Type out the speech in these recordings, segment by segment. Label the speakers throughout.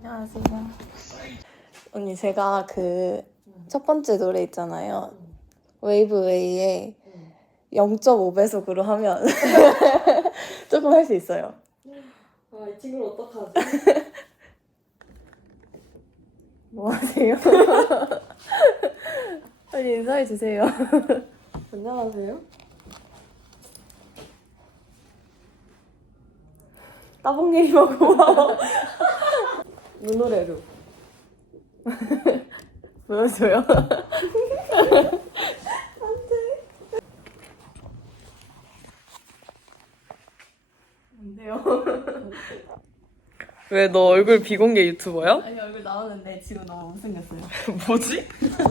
Speaker 1: 안녕하세요. 언니 제가 그 첫 번째 노래 있잖아요. 웨이브웨이에 0.5배속으로 하면 조금 할 수 있어요.
Speaker 2: 아, 이 친구를 어떡하지?
Speaker 1: 뭐 하세요? 빨리 인사해 주세요.
Speaker 2: 안녕하세요.
Speaker 1: 따봉님이고 고마워.
Speaker 2: 문노래루.
Speaker 1: 보여줘요. 안 돼요.
Speaker 2: 왜 너 얼굴 비공개 유튜버야?
Speaker 1: 아니 얼굴 나오는데 지금 너무 못생겼어요.
Speaker 2: 뭐지?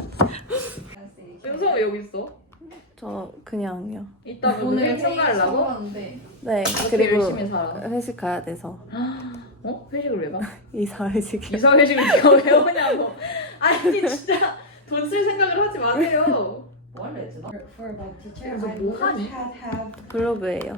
Speaker 2: 윤서 왜 여기 있어?
Speaker 1: 저 그냥요.
Speaker 2: 이따 오늘 회식 가려고?
Speaker 1: 네.
Speaker 2: 그리고
Speaker 1: 그리고
Speaker 2: 열심히 살아.
Speaker 1: 회식 가야 돼서.
Speaker 2: 어? 회식을 왜 가?
Speaker 1: 이사 회식이요.
Speaker 2: 이사 회식을 네가 왜 오냐고. 아니 진짜 돈 쓸 생각을 하지 마세요. 뭐 할래 했지 나? 그래서 뭐 하니?
Speaker 1: 블로그예요.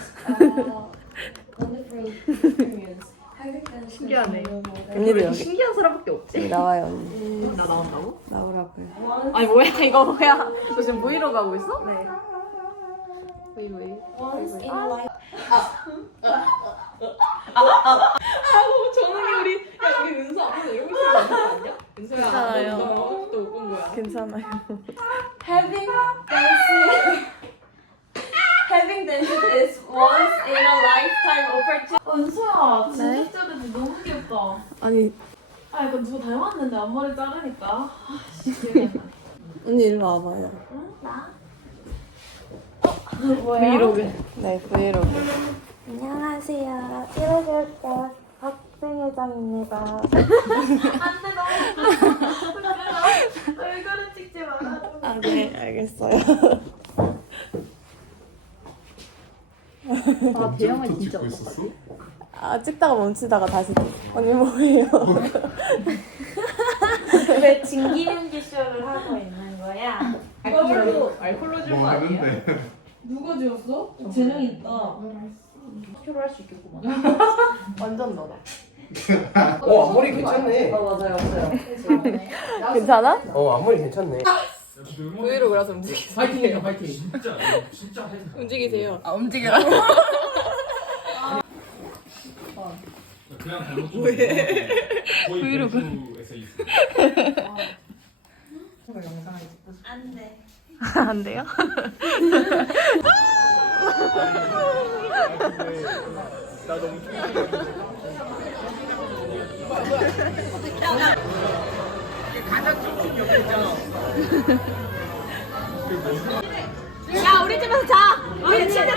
Speaker 2: 신기하네.
Speaker 1: 언니도
Speaker 2: 이렇게
Speaker 1: 여기
Speaker 2: 신기한 사람밖에 없지?
Speaker 1: 여기 나와요 언니.
Speaker 2: 나 나온다고?
Speaker 1: 나오라고요.
Speaker 2: 아니 뭐야 이거 뭐야? 너 지금 브이로그 하고 있어?
Speaker 1: 네.
Speaker 2: 브이로그. 저녁에 우리 은서 앞에서 이러고 있는 거 아니야? 은서야
Speaker 1: 괜찮아요.
Speaker 2: 너 하고 싶다 못 본 거야.
Speaker 1: 괜찮아요.
Speaker 3: Having danced is once in a lifetime opportunity.
Speaker 4: 은수야,
Speaker 1: 네?
Speaker 4: 진짜 자르지 너무 귀엽다.
Speaker 1: 아니
Speaker 4: 아, 이거 누구 닮았는데 앞머리 자르니까.
Speaker 1: 언니 일로 와봐요.
Speaker 2: 브이로그.
Speaker 1: 네 브이로그. 안녕하세요. 1호교육과 학생회장입니다.
Speaker 4: 안돼, 너무 얼굴은 찍지 마라.
Speaker 1: 아 네 알겠어요.
Speaker 2: 아 대형을 진짜
Speaker 5: 찍고 있었어?
Speaker 1: 아 찍다가 멈추다가 다시. 언니 뭐예요?
Speaker 4: 왜 진기윤기 쇼를 하고 있는 거야?
Speaker 2: 알콜로 준
Speaker 5: 뭐
Speaker 2: 거 아니에요?
Speaker 5: 하는데?
Speaker 4: 누가 지었어? 재능 있다.
Speaker 2: 표로 할 수 있겠구만.
Speaker 1: 완전 너다.
Speaker 6: 앞머리 괜찮네.
Speaker 2: 맞아요.
Speaker 1: 괜찮아?
Speaker 6: 앞머리 괜찮네.
Speaker 1: 브이로그라서 움직이세요.
Speaker 6: 파이팅이에요, 파이팅.
Speaker 5: 진짜
Speaker 1: 움직이세요. 아 움직여라.
Speaker 5: 그냥 잘못 준 왜? 브이로그에서 있어.
Speaker 4: 안돼.
Speaker 1: 안 돼요?
Speaker 5: 나 너무
Speaker 4: 야, 우리 집에서 자. 우리 침대.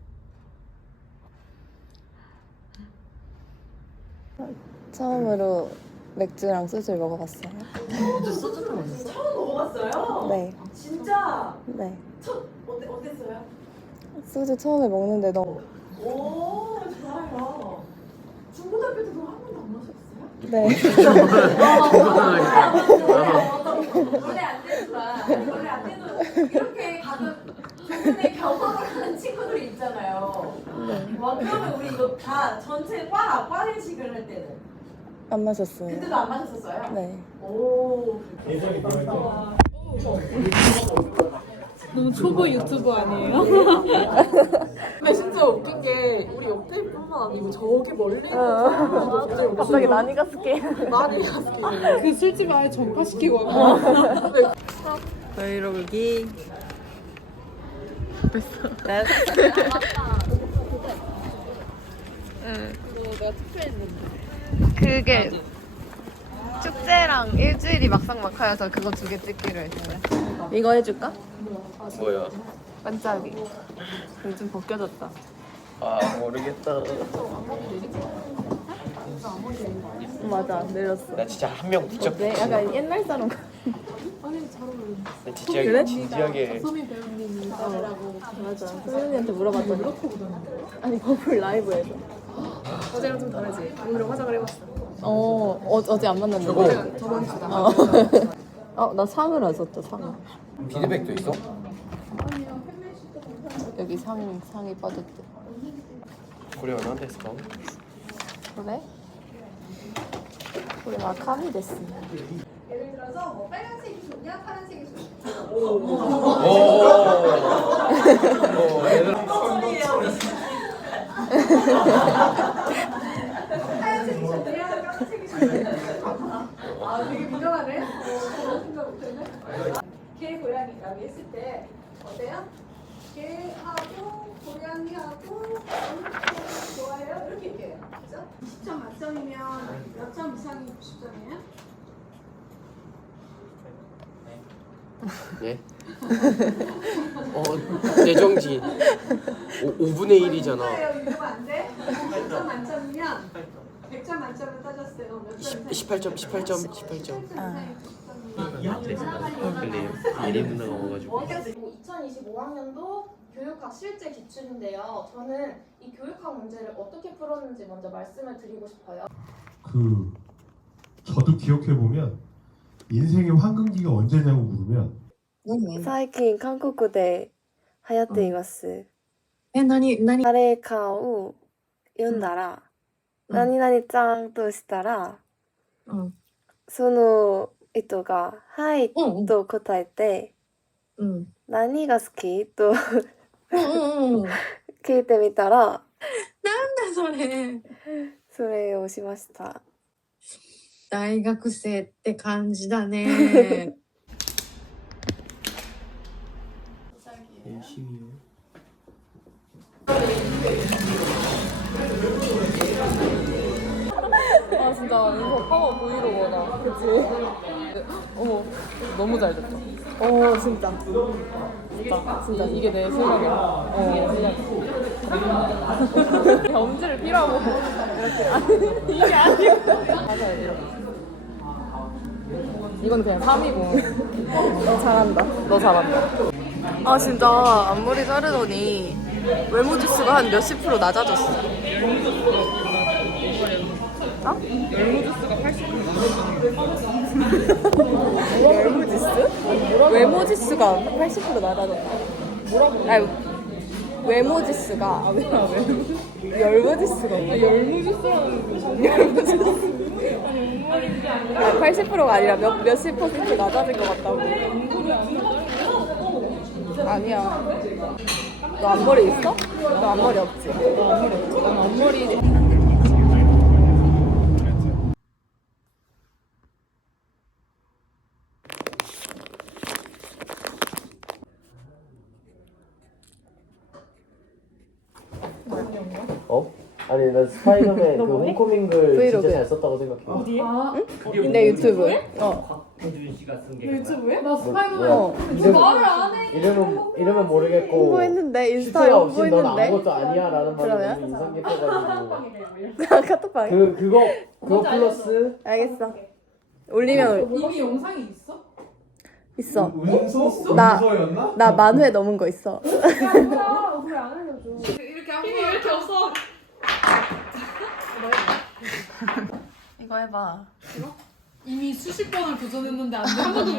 Speaker 1: 처음으로 맥주랑 소주를 먹어봤어요.
Speaker 4: 처음 먹어봤어요?
Speaker 1: 네.
Speaker 4: 진짜.
Speaker 1: 네.
Speaker 4: 어땠어요?
Speaker 1: 소주 처음에 먹는데 너무.
Speaker 4: 오, 좋아요. 중고등학교 때 그거 한 번도 안 마셨어요?
Speaker 1: 네.
Speaker 4: 원래 안 되지만 원래 안 되는 이렇게 가끔 조금의 경험을 하는 친구들이 있잖아요.
Speaker 1: 네.
Speaker 4: 와, 그러면 우리 이거 다 전체 과 회식을 할 때는
Speaker 1: 안 마셨어요.
Speaker 4: 그때도 안 마셨었어요?
Speaker 1: 네.
Speaker 4: 오.
Speaker 2: 너무 초보 유튜버 아니에요? 근데 진짜 웃긴 게 우리 옆에뿐만 아니고 저기 멀리 있는
Speaker 1: 갑자기 나니가스 게임.
Speaker 2: 많이 갔어요. 그 술집 아예 전파시키고
Speaker 1: 브이로그기. 됐어. 네. 응.
Speaker 2: 내가 투표했는데.
Speaker 1: 그게 축제랑 일주일이 막상막하여서 그거 2개 찍기로 했어요. 이거 해줄까?
Speaker 6: 뭐야?
Speaker 1: 반짝이. 요즘 벗겨졌다.
Speaker 6: 아 모르겠다.
Speaker 1: 맞아, 내렸어.
Speaker 6: 나 진짜 한 명 붙잡고.
Speaker 1: 네, 약간 옛날 사람 같아.
Speaker 6: 나 진지하게
Speaker 1: 그래?
Speaker 6: 진지하게.
Speaker 2: 소민 배우님이 따르라고.
Speaker 1: 맞아. 소연이한테 물어봤더니. 아니, 버블 라이브에서.
Speaker 2: 어제랑 좀 다르지? 오늘 화장을 해봤어.
Speaker 1: 어제 안 만났는데.
Speaker 2: 저번 주다.
Speaker 1: 나 상을 안 썼다, 상을.
Speaker 6: 피드백도 있어?
Speaker 1: 여기 상이 빠졌대.
Speaker 6: これは何ですか?
Speaker 1: 그래? 우리 마카미 됐습니다.
Speaker 4: 예를 들어서 뭐 빨간색이 좋냐 파란색이 좋냐 하얀색이 좋냐 까만색이 좋냐 아 되게 민감하네 그런 생각 못했네 개 고양이 라고 했을 때 어때요? 개하고 고양이하고 어느 좋아해요? 이렇게 얘기해요 그죠? 20점 만점이면 몇 점 이상이 90점이에요?
Speaker 6: 네? 내정지 5분의 1이잖아.
Speaker 4: 이거 안 돼? 100점 만점이면 100점 만점을 따졌어요. 몇 점?
Speaker 6: 18점. 근데 예리 누나가 와가지고
Speaker 7: 2025학년도 교육학 실제 기출인데요. 저는 이 교육학 문제를 어떻게 풀었는지 먼저 말씀을 드리고 싶어요.
Speaker 8: 저도 기억해 보면 인생의 황금기가 언제냐고 물으면
Speaker 1: 最近韓国で流行っています。
Speaker 9: 何
Speaker 1: 誰かを読んだら、何々ちゃんとしたら、その人が「はい」と答えて、何が好きと聞いてみたら、
Speaker 9: それ
Speaker 1: それをしました。
Speaker 9: 大学生って感じだね。
Speaker 6: 열심히요.
Speaker 2: 아 진짜 인서 파워 브이로그다. 그치? 어머 너무 잘 됐다.
Speaker 1: 진짜.
Speaker 2: 진짜 이게 내 실력이야. 이게 실력이야. 엄지를 피라고 이렇게 이게 아니고 맞아 이렇게. 이건 그냥 3이고
Speaker 1: 너 잘한다.
Speaker 2: 너 잘한다.
Speaker 1: 아 진짜 앞머리 자르더니 외모 지수가 한 몇십 프로 낮아졌어. 외모 지수? 외모 지수가 80% 낮아졌다. 뭐라고? 아니 외모 지수가 열모 지수가
Speaker 2: 열무 주스라는
Speaker 1: 열모 지수 80%가 아니라 몇십 퍼센트 낮아진 것 같다고. 아니야. 너 앞머리 있어? 너 앞머리 없지?
Speaker 2: 난 앞머리
Speaker 6: 아니 난 스파이더맨 그 홈커밍 글
Speaker 1: 브이로그.
Speaker 6: 진짜 잘 썼다고 생각해.
Speaker 1: 내 유튜브에?
Speaker 5: 곽현준 씨가 쓴 게.
Speaker 4: 유튜브에? 나
Speaker 1: 스파이더맨
Speaker 4: 말을 안 해.
Speaker 6: 이름은 모르겠고
Speaker 1: 홍보했는데 인스타에
Speaker 6: 실체가 없이 넌
Speaker 1: 홍보했는데
Speaker 6: 아무것도 아니야라는 말이
Speaker 1: 그러면?
Speaker 6: 너무 인상 깊어가지고
Speaker 1: 카톡방에
Speaker 6: 그거 플러스
Speaker 1: 알겠어. 올리면
Speaker 2: 이미 영상이 있어?
Speaker 1: 있어.
Speaker 8: 운소?
Speaker 1: 나-
Speaker 8: 운소였나?
Speaker 1: 나 만회 넘은 거 있어.
Speaker 4: 왜안 알려줘? 이렇게 한
Speaker 2: 힘이 왜 이렇게 없어?
Speaker 1: 이거 해봐.
Speaker 2: 이미 수십 번을 도전했는데 안 되는 거야.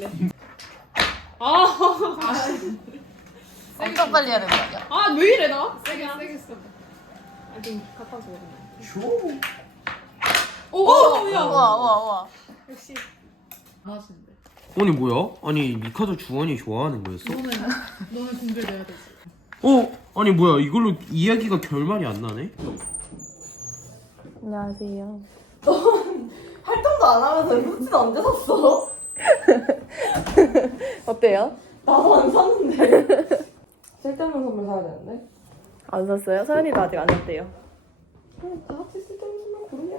Speaker 1: 엄청 빨리 해야 되는 거 아니야?
Speaker 2: 아 왜 이래 나? 세게 써. 좀 가까워서 그래. 오! 야!
Speaker 1: 우와.
Speaker 2: 역시 안 하시는데.
Speaker 6: 아니 뭐야? 아니 미카도 주원이 좋아하는 거였어?
Speaker 2: 너는 공개돼야 되지.
Speaker 6: 아니 뭐야 이걸로 이야기가 결말이 안 나네?
Speaker 1: 안녕하세요.
Speaker 3: 활동도 안 하면서 후지도 언제 샀어?
Speaker 1: 어때요?
Speaker 3: 나도 안 샀는데. 쓸데없는 선물 사야 되는데.
Speaker 1: 안 샀어요? 서연이도 아직 안 샀대요.
Speaker 3: 다 같이 쓸데없는 선물 고르냐?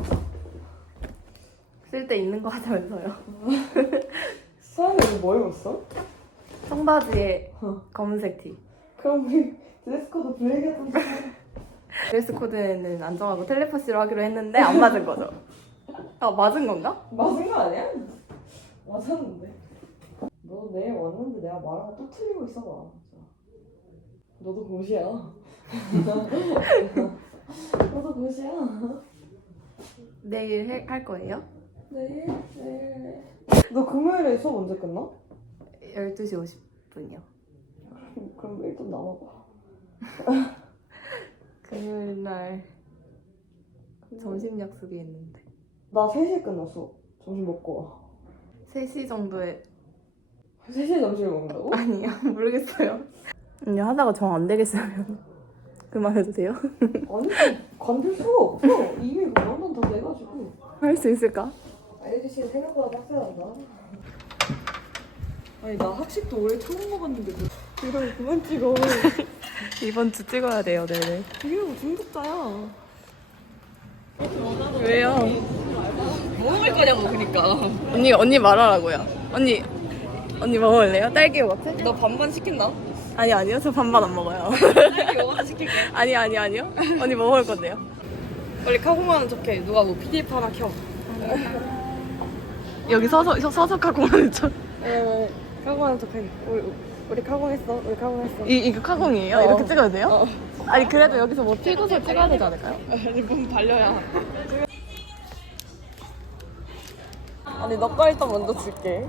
Speaker 1: 쓸 때 있는 거 하자면서요.
Speaker 3: 서연이 이거 뭐 입었어?
Speaker 1: 청바지에 검은색 티.
Speaker 3: 그럼 우리 드레스 코드 블랙이었던데.
Speaker 1: 드레스 코드는 안 정하고 텔레파시로 하기로 했는데 안 맞은 거죠. 아 맞은 건가?
Speaker 3: 맞은 거 아니야? 맞았는데. 너 내일 왔는데 내가 말한 거 또 틀리고 있어봐. 너도 고시야. 너도 고시야.
Speaker 1: 내일 할 거예요?
Speaker 3: 내일. 너 금요일에 수업 언제 끝나?
Speaker 1: 12시 50분이요.
Speaker 3: 그럼 내일 좀 남아봐.
Speaker 1: 금요일 날 점심 약속이 있는데.
Speaker 3: 나 3시에 끝났어. 점심 먹고 와.
Speaker 1: 3시 정도에
Speaker 3: 3시에 점심을 먹는다고?
Speaker 1: 아니요 모르겠어요. 언니 하다가 정 안 되겠으면 그만해도 돼요?
Speaker 3: 아니 관둘 수가 없어. 이미 그만한 다 돼가지고.
Speaker 1: 할 수 있을까?
Speaker 3: 알려주시는 생각보다 빡세한다. 아니 나 학식도 올해 처음 먹었는데 이걸 그만 찍어.
Speaker 1: 이번 주 찍어야 돼요, 네네.
Speaker 3: 이게 뭐 중독자야.
Speaker 1: 왜요?
Speaker 3: 뭐 먹을 거냐고 그니까.
Speaker 1: 언니 말하라고요. 언니 뭐 먹을래요? 딸기 요거트?
Speaker 3: 너 반반 시킨다?
Speaker 1: 아니요. 저 반반 안 먹어요.
Speaker 3: 딸기 요거트 시킬게.
Speaker 1: 아니요. 언니 뭐 먹을 건데요?
Speaker 3: 빨리 카고만 척해. 누가 뭐 PDF 하나 켜.
Speaker 1: 여기 서서 카공하는 척.
Speaker 3: 카고만 척해. 우리 카고했어. 우리 카고했어.
Speaker 1: 이거 카공이에요? 이렇게 찍어야 돼요? 아니 그래도 여기서 뭐 피고서 찍어야 되지 않을까요?
Speaker 3: 아니 몸 발려야. 아니 너가 일단 먼저 줄게.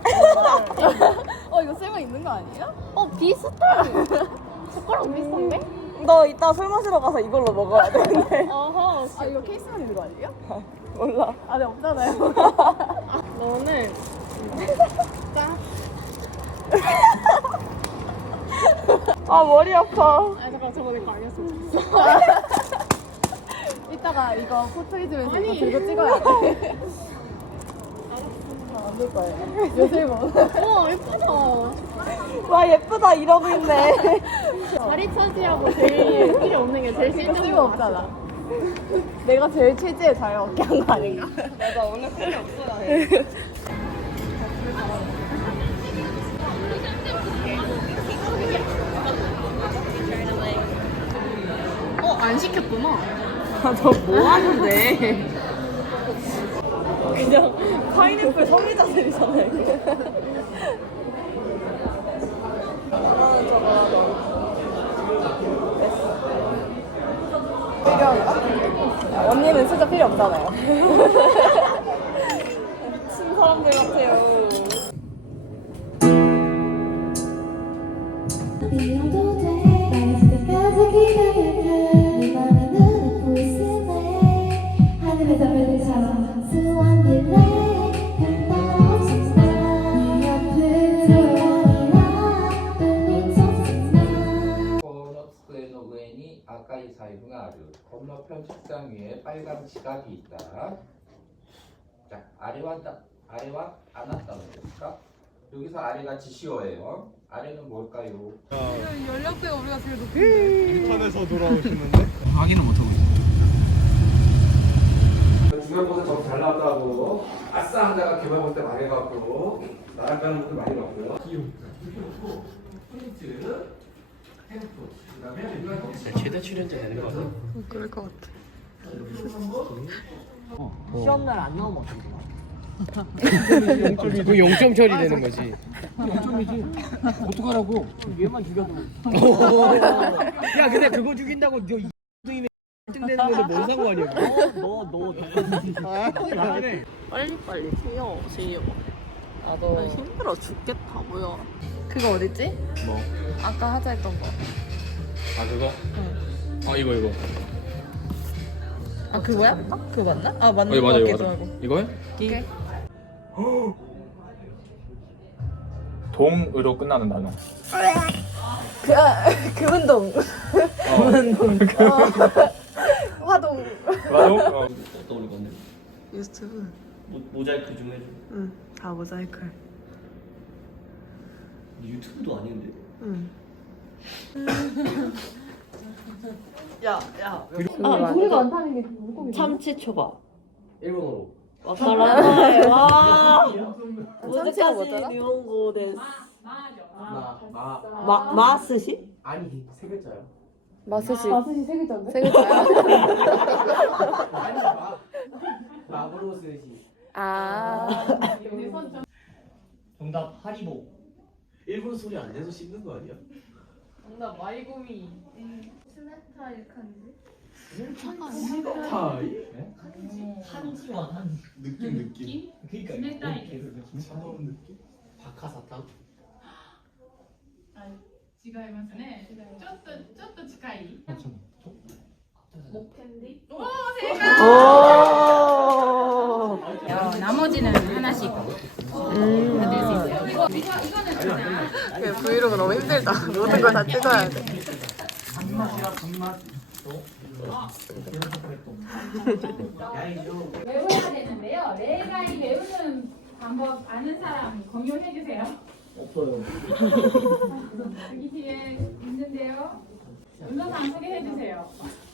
Speaker 1: 이거 쓸모 있는 거 아니에요? 비슷해. 젓가락 비슷한데?
Speaker 3: 너 이따 술 마시러 가서 이걸로 먹어야 되는데.
Speaker 1: 어허. 이거 케이스만 있는 거 아니에요?
Speaker 3: 몰라.
Speaker 1: 안에 없잖아요.
Speaker 3: 너는 아 머리 아파.
Speaker 1: 잠깐 저거 내 거 아니었어. 이따가 이거 포토이즈면서 이거 들고 찍어야 돼. 안될 거예요. 요새 뭐. 예쁘다.
Speaker 3: 와 예쁘다 이러고 있네.
Speaker 1: 자리 차지하고 제일 필요 없는 게 제일 쓸모 없잖아. 내가 제일 취지에 잘 얻게 한 거 아닌가?
Speaker 3: 맞아 오늘 필요 없어 나.
Speaker 1: 안 시켰구나.
Speaker 3: 너 뭐 하는데? 그냥 파인애플 성의자들이잖아 이게.
Speaker 1: 필요한가? 언니는 진짜 필요 없잖아요.
Speaker 3: 미친 사람들 같아요.
Speaker 10: 비어도 돼 날 그때까지 기다려줘 내 맘에 눈을 부수네 하늘에서 별들처럼 수원 빌래 별따 없었나 네 옆으로 가니라 떨린 척했나
Speaker 11: この机の上に赤い財布がある。この편집장 위에 빨간 지갑이 있다. 자, 아래와 안 왔다는 것일까? 여기서 아래가 지시어예요. 아래는 뭘까요?
Speaker 2: 연령대가 우리가 제일 높은데.
Speaker 8: 인터넷에서 돌아오시는데?
Speaker 6: 확인은 못하고 있어.
Speaker 11: 중간고사 점수 잘 나왔다고 아싸 한다가 개발볼 때 많이 해갖고 나랑 가는 분들 많이 봤고요. 프린트, 템프, 그다음에
Speaker 6: 최대 출연자 되는 거 같아.
Speaker 1: 그럴 것 같아.
Speaker 3: 시험날 안 나오면 어떡해?
Speaker 6: 그 0점 처리되는 거지. 0점이지. 어떡하라고?
Speaker 3: 얘만 죽여도.
Speaker 6: 야, 근데 그거 죽인다고 너 2등이면 1등 되는 건데 뭔 상관이야?
Speaker 1: 빨리 튀어, 제이요.
Speaker 3: 나도
Speaker 1: 힘들어 죽겠다고요. 그거 어딨지?
Speaker 6: 뭐?
Speaker 1: 아까 하자 했던 거.
Speaker 6: 아, 그거? 아, 이거.
Speaker 1: 아 그거야? 그거 맞나? 아 맞는 거
Speaker 6: 맞아,
Speaker 1: 같기도
Speaker 6: 이거
Speaker 1: 하고.
Speaker 6: 맞아. 이거야?
Speaker 1: 오케이.
Speaker 5: 동으로 끝나는 단어.
Speaker 1: 그 운동. 화동.
Speaker 5: 맞아?
Speaker 6: 떠올리겠네.
Speaker 1: 유튜브.
Speaker 6: 모자이크 좀 해줘.
Speaker 1: 응. 다 모자이크.
Speaker 6: 유튜브도 아닌데.
Speaker 1: 응.
Speaker 3: 야.
Speaker 1: 우리가 안 타는 게 물고기.
Speaker 3: 참치 초밥.
Speaker 6: 일본어로.
Speaker 3: 와사라마에 와.
Speaker 1: 참치가 뭐더라?
Speaker 3: 일본고 데스.
Speaker 6: 마.
Speaker 3: 마스시?
Speaker 6: 아니, 세 글자야.
Speaker 1: 마스시
Speaker 3: 세 글자인데?
Speaker 1: 세 글자야?
Speaker 6: 아니, 마블로 쓰시.
Speaker 1: 아.
Speaker 6: 정답, 하리보. 일본 소리 안 내서 씹는 거 아니야?
Speaker 2: 정답 마이구미.
Speaker 10: 스네타일 칸지
Speaker 6: 타이? 한지와 한.
Speaker 8: 느낌.
Speaker 6: 그니까 이거
Speaker 8: 차가운 느낌?
Speaker 6: 박하사탕?
Speaker 2: 違いますね。ちょっと近い。
Speaker 10: 목캔디
Speaker 2: 오, 세상.
Speaker 1: 오. 힘들다. 모든 걸 다 찍어야 돼.
Speaker 4: 외워야 되는데요. 레가이 외우는 방법 아는 사람 공유해 주세요.
Speaker 6: 없어요.
Speaker 4: 여기 뒤에 있는데요. 연서상 소개해 주세요.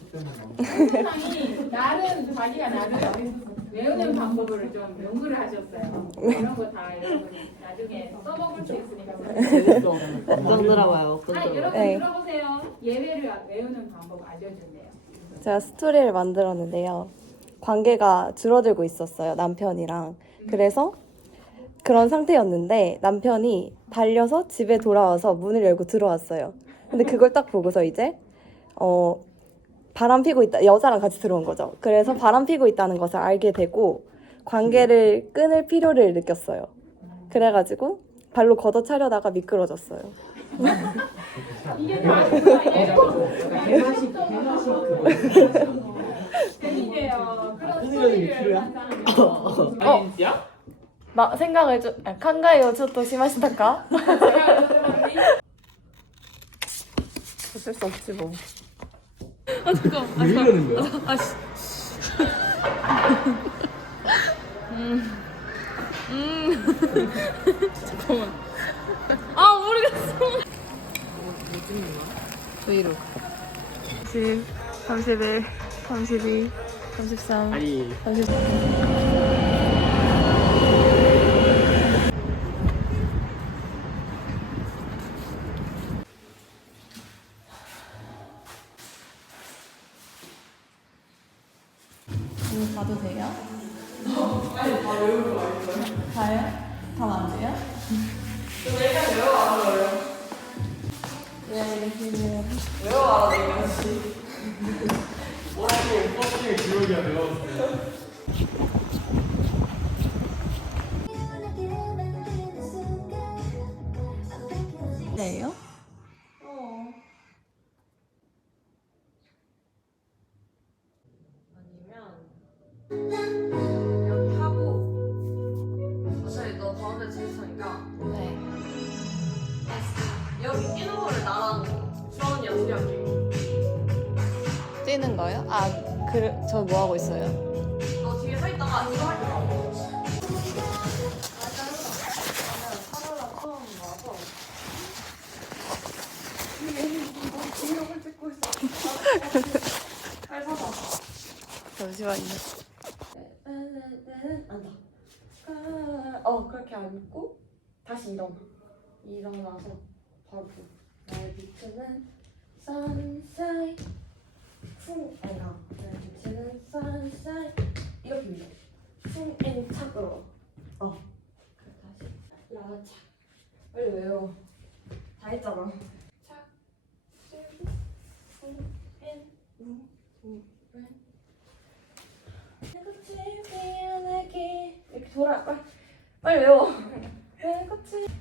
Speaker 4: 연서상이 나름 자기가 나름 외우는 방법을 좀 연구를 하셨어요. 이런 거 다 여러분 나중에 써먹을 수 있으니까.
Speaker 3: 어떤 드라마요?
Speaker 4: 아니 여러분
Speaker 1: 네.
Speaker 4: 들어보세요. 예외를 외우는 방법 알려준대요.
Speaker 1: 제가 스토리를 만들었는데요. 관계가 줄어들고 있었어요, 남편이랑. 그래서 그런 상태였는데 남편이 달려서 집에 돌아와서 문을 열고 들어왔어요. 근데 그걸 딱 보고서 이제 바람 피고 있다, 여자랑 같이 들어온 거죠. 그래서 바람 피고 있다는 것을 알게 되고 관계를 끊을 필요를 느꼈어요. 그래가지고 발로 걷어차려다가 미끄러졌어요.
Speaker 4: 이게 다 재밌네요. 그런 스토리를 한다는 거.
Speaker 1: 생각을 좀, 칸가이오 좀 시마시다까? 어쩔 수 없지 뭐.
Speaker 6: 왜 이러는 거야?
Speaker 1: 브이로그 10, 31, 32, 33,
Speaker 6: 아니
Speaker 1: 34. 이거 봐도 돼요? 봐요? 다안 돼요?
Speaker 5: 버스의 기억이 들어왔어요.
Speaker 1: 네요?
Speaker 3: 여기 하고 어차피 너 가운데 제스처니까
Speaker 1: 네.
Speaker 3: 여기 끼는 거를 나랑 주원이랑 둘이 할게.
Speaker 1: 뛰는 거요? 저 뭐 하고 있어요?
Speaker 3: 너 뒤에 서 있다가 이거 할 거야.
Speaker 1: 잠시만요. 그렇게 앉고 다시 일어나서 바로 나의 비트는 sunshine 나의 비트는 sunshine 이렇게 밀려. 풍앤 착으로 다시 라차 빨리 외워. 다 했잖아. 착 풍앤 이렇게 돌아. 빨리 외워. 왜 꽃이